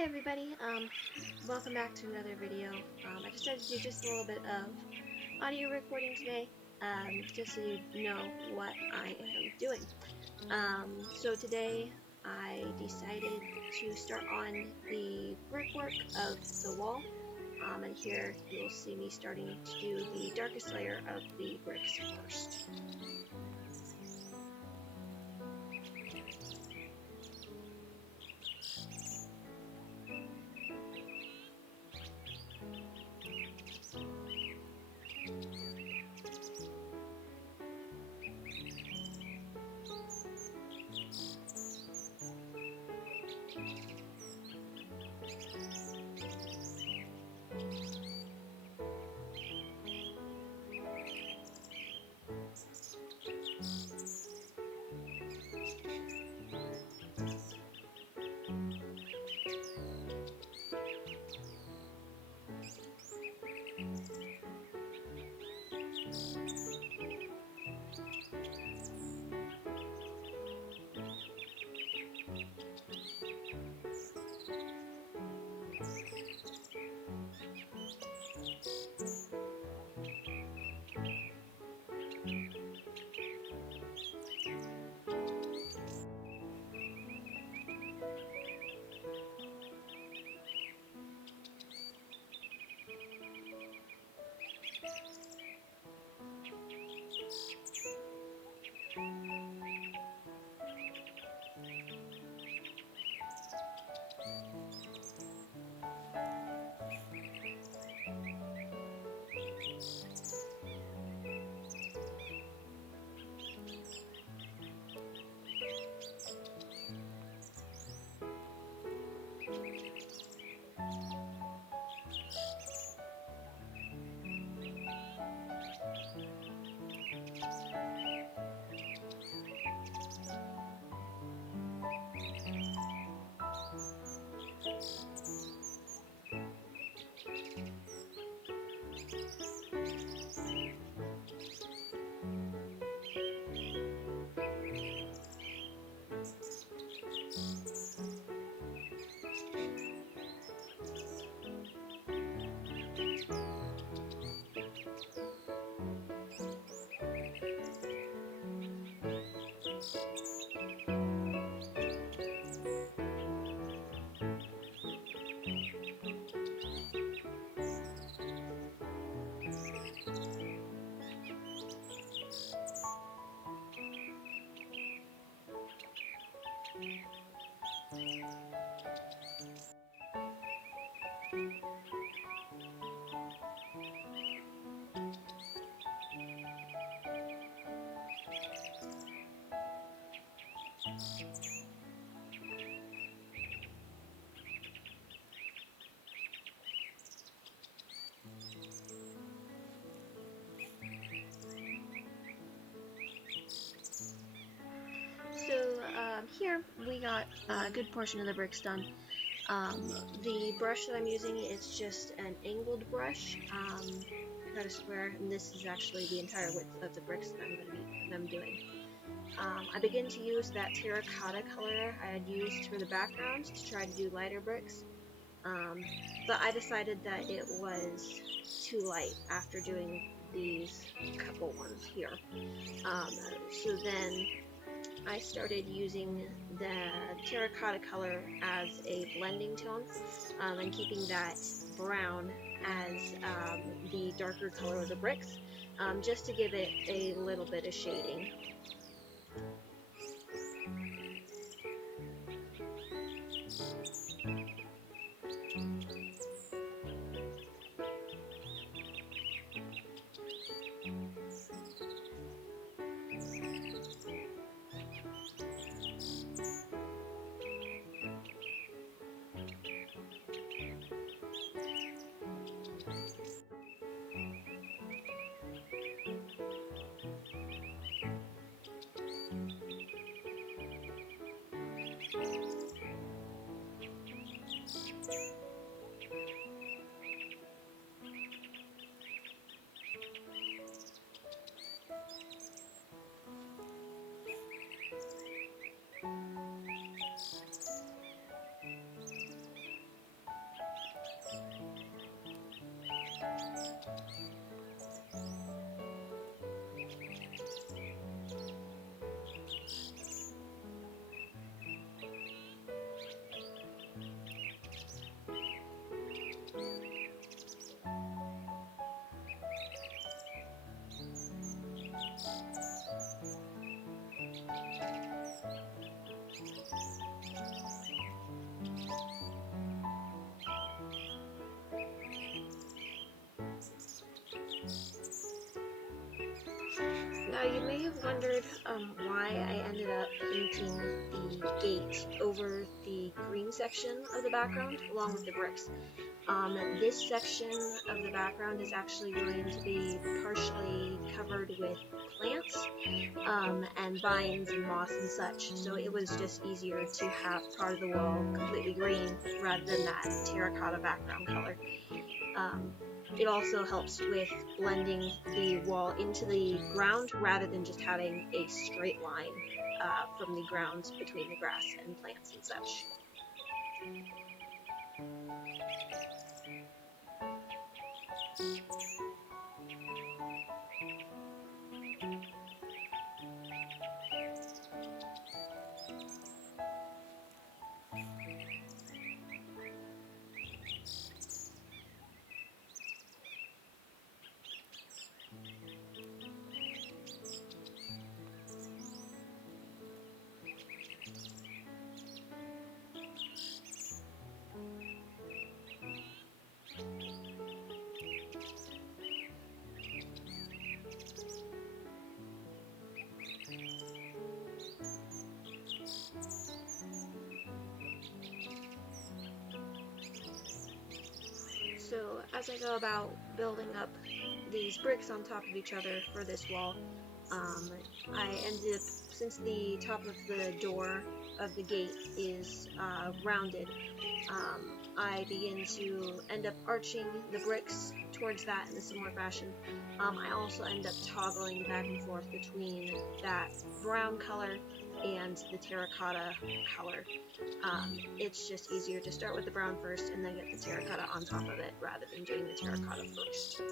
Hi everybody, welcome back to another video. I decided to do just a little bit of audio recording today, just so you know what I am doing. So today I decided to start on the brickwork of the wall, and here you will see me starting to do the darkest layer of the bricks first. So here we got a good portion of the bricks done. The brush that I'm using is just an angled brush. I got a square, and this is actually the entire width of the bricks that I'm doing. I begin to use that terracotta color I had used for the background to try to do lighter bricks, but I decided that it was too light after doing these couple ones here. So then I started using the terracotta color as a blending tone, and keeping that brown as the darker color of the bricks, just to give it a little bit of shading. Now you may have wondered why I ended up painting the gate over the green section of the background along with the bricks. This section of the background is actually going to be partially covered with plants and vines and moss and such, so it was just easier to have part of the wall completely green rather than that terracotta background color. It also helps with blending the wall into the ground rather than just having a straight line from the ground between the grass and plants and such. So as I go about building up these bricks on top of each other for this wall, I ended up, since the top of the door of the gate is rounded, I begin to end up arching the bricks towards that in a similar fashion. I also end up toggling back and forth between that brown color and the terracotta color. It's just easier to start with the brown first and then get the terracotta on top of it rather than doing the terracotta first.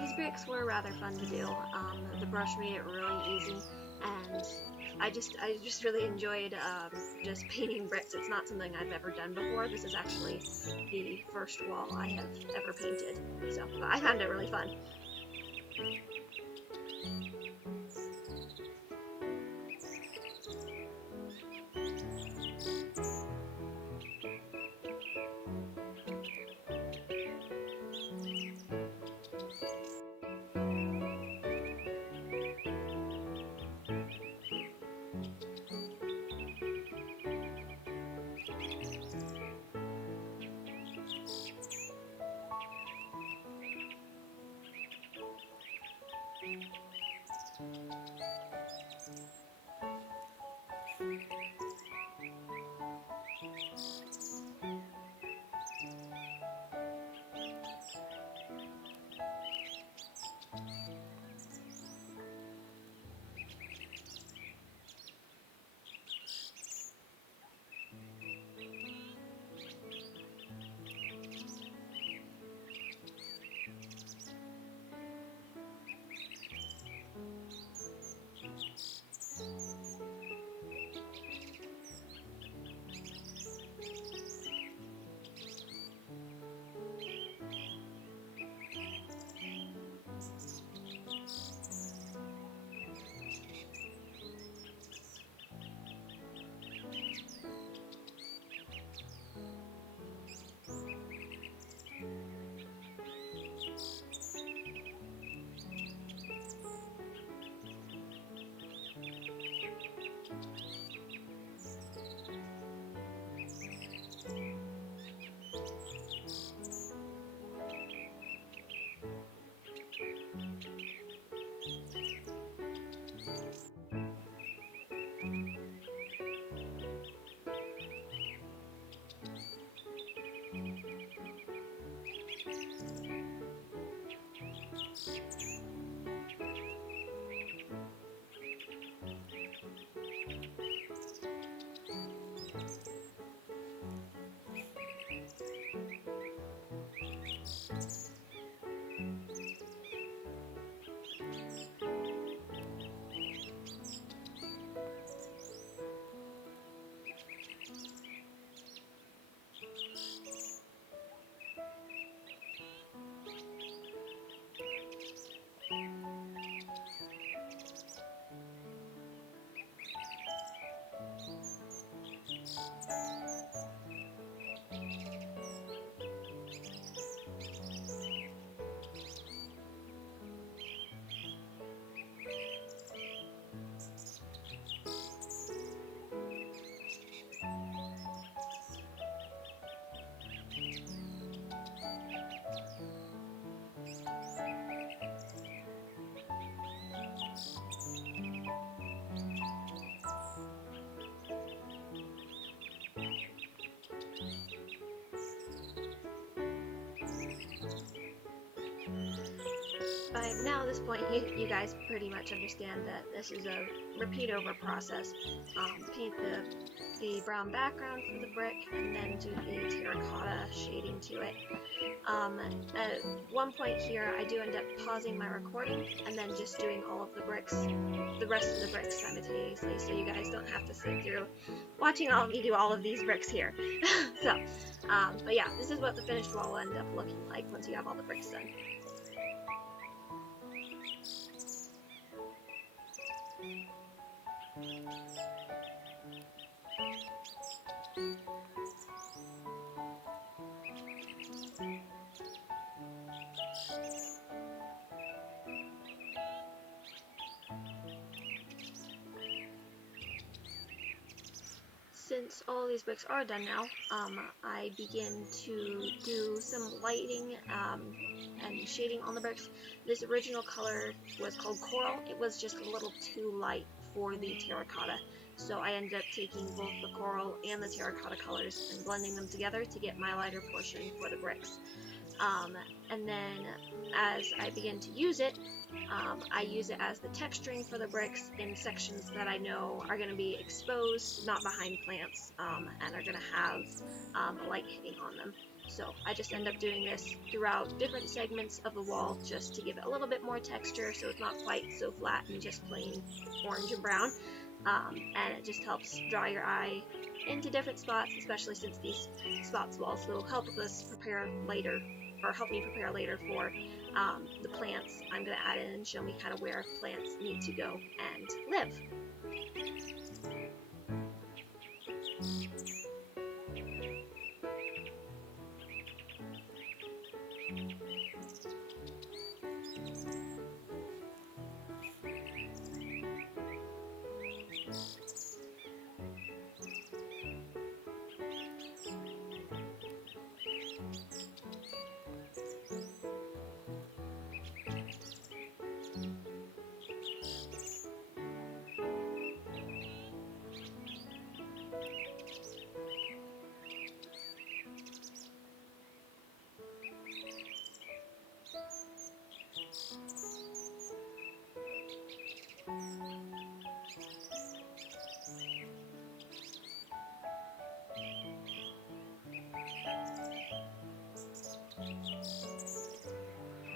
These bricks were rather fun to do. The brush made it really easy, and I just really enjoyed just painting bricks. It's not something I've ever done before. This is actually the first wall I have ever painted, so I found it really fun. By now, at this point, you guys pretty much understand that this is a repeat over process. Paint the brown background for the brick, and then do the terracotta shading to it. At one point here, I do end up pausing my recording, and then just doing all of the rest of the bricks simultaneously, so you guys don't have to sit through watching all of me do all of these bricks here. So, but yeah, this is what the finished wall will end up looking like once you have all the bricks done. Since all these bricks are done now, I begin to do some lighting and shading on the bricks. This original color was called coral. It was just a little too light for the terracotta, so I ended up taking both the coral and the terracotta colors and blending them together to get my lighter portion for the bricks. And then as I begin to use it, I use it as the texturing for the bricks in sections that I know are going to be exposed, not behind plants, and are going to have light hitting on them. So I just end up doing this throughout different segments of the wall just to give it a little bit more texture, so it's not quite so flat and just plain orange and brown. And it just helps draw your eye into different spots, especially since these spots will also help us prepare later, or help me prepare later for the plants I'm going to add in and show me kind of where plants need to go and live.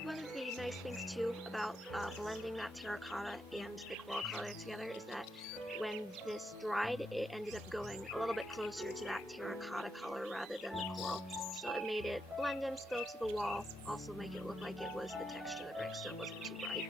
One of the nice things too about blending that terracotta and the coral color together is that when this dried, it ended up going a little bit closer to that terracotta color rather than the coral. So it made it blend in still to the wall, also make it look like it was the texture of the brick, so it wasn't too bright.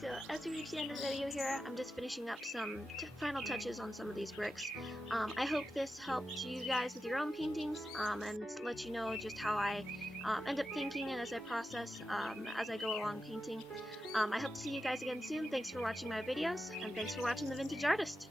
So as we reach the end of the video here, I'm just finishing up some final touches on some of these bricks. I hope this helped you guys with your own paintings and let you know just how I end up thinking and as I process as I go along painting. I hope to see you guys again soon. Thanks for watching my videos, and thanks for watching The Vintage Artist.